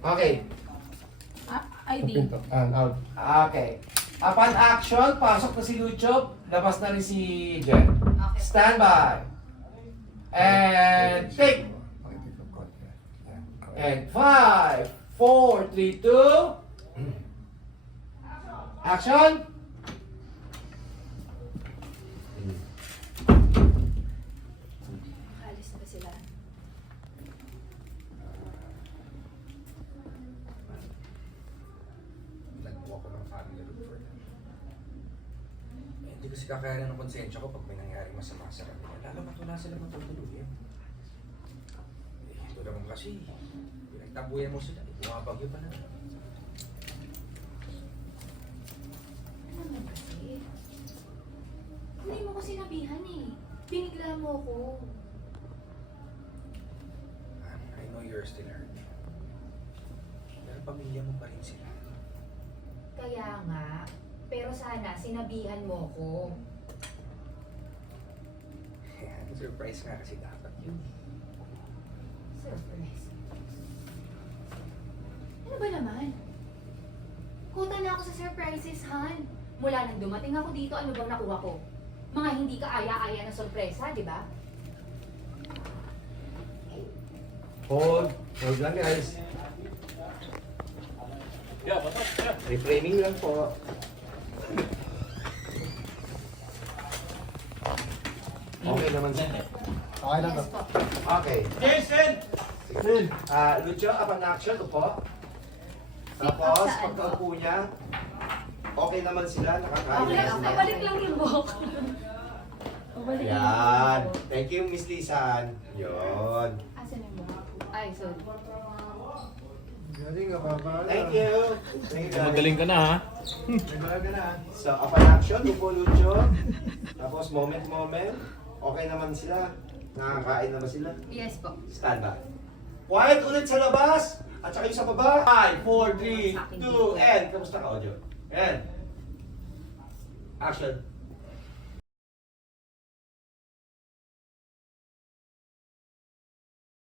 Okay. ID. Out. Okay. Upon action, pasok na si Lucho, labas na rin si Jen. Okay. Stand by. And take. And 5, 4, 3, 2. Action. Alis na ba sila? Nagbuha ko ng family room for them. Eh, hindi kasi kakayanan ng konsensya ko pag may nangyaring masama sa kanila. Lalo ba't wala sila matutuluyan? Eh, ito naman kasi, pinagtabuyan mo sila, bumabagyo pa na. Ano naman kasi? Hindi mo ko sinabihan eh. Binigla mo ko. I know you're still hurt. Pero pamilya mo pa rin sila. Kaya nga. Pero sana, sinabihan mo ko. Surprise nga kasi dapat yun. Surprise. Ano ba naman? Kuta na ako sa surprises, Han. Mula nang dumating ako dito, ano bang nakuha ko? Mga hindi ka aya-aya na sorpresa, di ba? Hold. Hold lang guys. Reframing lang po. Okay naman siya. Okay lang to. Yes po. Okay. Jason! Lucho, upon action, upo. Sit up Tapos, saan pagkaupo niya, okay naman sila, nakakain Okay, na sila. balik lang yung buhok. Balik lang Yan. yung buhok. Thank you, Miss Lisan. Yun. Asan yung buhok? Ay, sorry. Galing ka pa ba? Thank you. Thank you, guys. Magaling ka na ha. Nagawa ka na. So, upon action, upo Lucho. Tapos, moment. Okay naman sila. Nakakain naman sila. Yes po. Stand by. Quiet ulit sa labas. At saka yung sa baba. 5, 4, 3, 2, and. Kamusta ka, Ojo? And. Action.